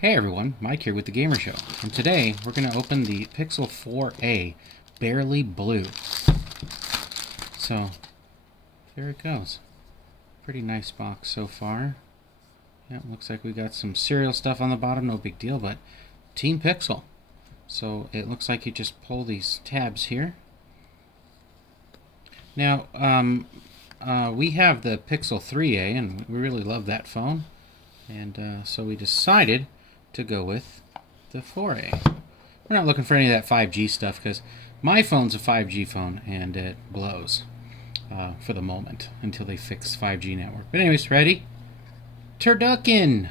Hey everyone, Mike here with the Gamer Show, and today we're going to open the Pixel 4a Barely Blue. So, there it goes. Pretty nice box so far. Yeah, looks like we got some serial stuff on the bottom, no big deal, but Team Pixel. So it looks like you just pull these tabs here. Now, we have the Pixel 3a, and we really love that phone, and so we decided to go with the 4A. We're not looking for any of that 5G stuff because my phone's a 5G phone and it blows for the moment until they fix 5G network. But anyways, ready? Turducken!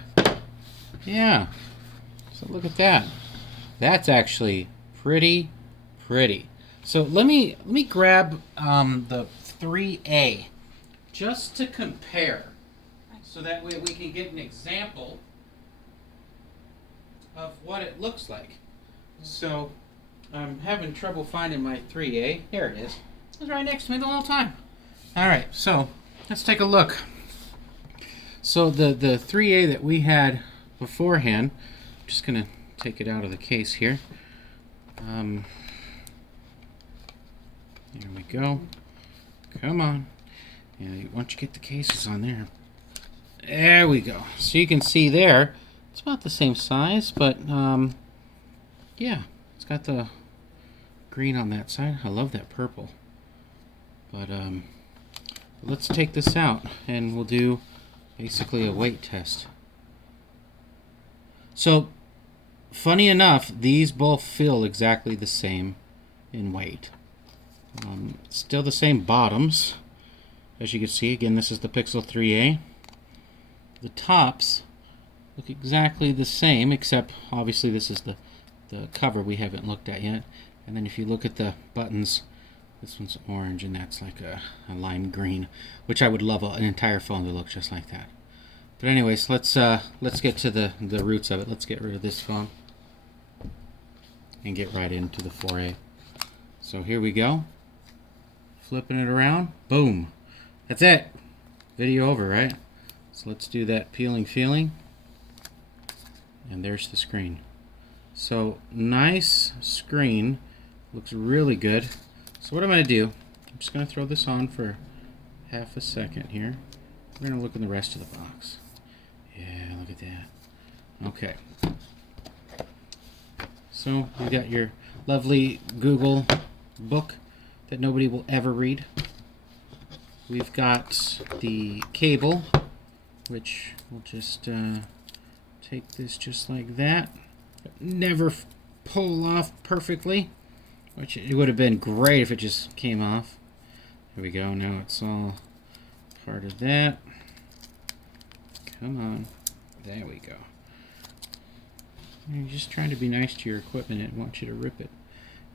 Yeah. So look at that. That's actually pretty. So let me grab the 3A just to compare, so that way we can get an example of what it looks like. So I'm having trouble finding my 3A. Here it is. It was right next to me the whole time. Alright, so let's take a look. So the 3A that we had beforehand, I'm just going to take it out of the case here. Here we go. Come on. Yeah, once you get the cases on there. There we go. So you can see there, it's about the same size, but yeah, it's got the green on that side. I love that purple. But let's take this out and we'll do basically a weight test. So, funny enough, these both feel exactly the same in weight. Still the same bottoms. As you can see, again, this is the Pixel 3a. The tops look exactly the same, except obviously this is the cover we haven't looked at yet. And then if you look at the buttons, this one's orange and that's like a lime green, which I would love an entire phone to look just like that. But anyways, let's get to the roots of it. Let's get rid of this phone and get right into the 4A. So here we go. Flipping it around. Boom. That's it. Video over, right? So let's do that peeling feeling. And there's the screen. So nice screen. Looks really good. So what I'm going to do, I'm just going to throw this on for half a second here. We're going to look in the rest of the box. Yeah, look at that. Okay. So you got your lovely Google book that nobody will ever read. We've got the cable, which we'll just take this just like that. But never pull off perfectly, which it would have been great if it just came off. There we go. Now it's all part of that. Come on. There we go. You're just trying to be nice to your equipment and want you to rip it.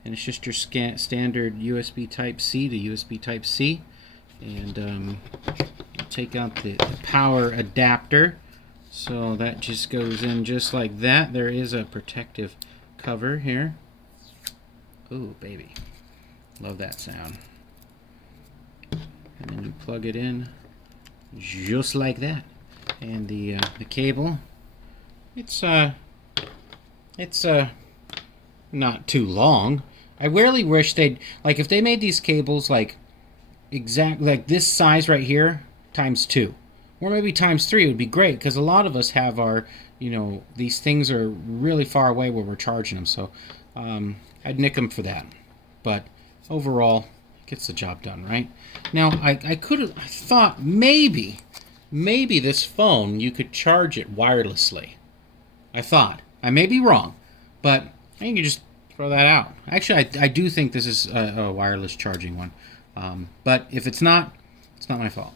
And it's just your standard USB Type-C to USB Type-C. And take out the power adapter. So that just goes in just like that. There is a protective cover here. Ooh, baby. Love that sound. And then you plug it in just like that. And the cable, it's not too long. I really wish they'd, like, if they made these cables like exactly like this size right here times 2 or maybe times 3, it would be great, because a lot of us have our, these things are really far away where we're charging them, so I'd nick them for that. But overall, it gets the job done, right? Now I could have thought maybe this phone you could charge it wirelessly. I thought. I may be wrong, but I think you just throw that out. Actually, I do think this is a wireless charging one. But if it's not my fault.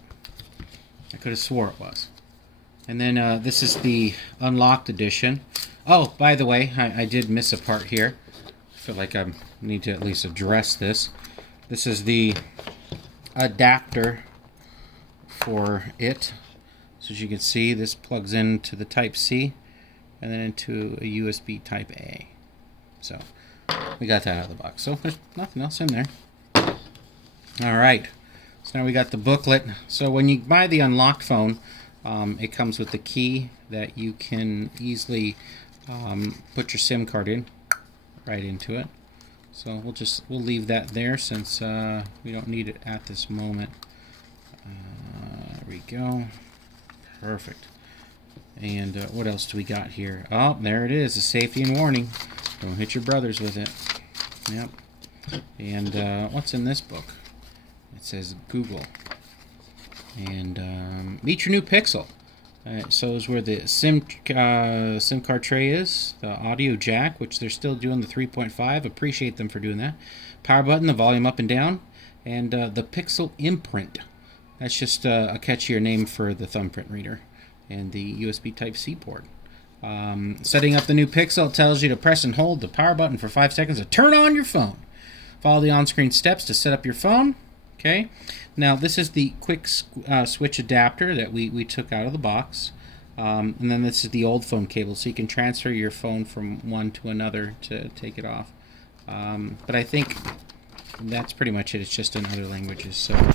I could have swore it was. And then this is the unlocked edition. Oh, by the way, I did miss a part here. I feel like I need to at least address this. This is the adapter for it. So as you can see, this plugs into the Type-C and then into a USB Type-A. So we got that out of the box. So there's nothing else in there. Alright, so now we got the booklet. So when you buy the unlocked phone, it comes with the key that you can easily put your SIM card in right into it. So we'll leave that there since we don't need it at this moment. There we go. Perfect. And what else do we got here? Oh, there it is. A safety and warning. Don't hit your brothers with it. Yep. And what's in this book? It says Google. And meet your new Pixel. So is where the SIM card tray is. The audio jack, which they're still doing the 3.5. Appreciate them for doing that. Power button, the volume up and down. And the Pixel imprint. That's just a catchier name for the thumbprint reader. And the USB Type-C port. Setting up the new Pixel tells you to press and hold the power button for 5 seconds to turn on your phone. Follow the on-screen steps to set up your phone. Okay. Now this is the quick switch adapter that we took out of the box. And then this is the old phone cable, so you can transfer your phone from one to another to take it off. But I think that's pretty much it. It's just in other languages. So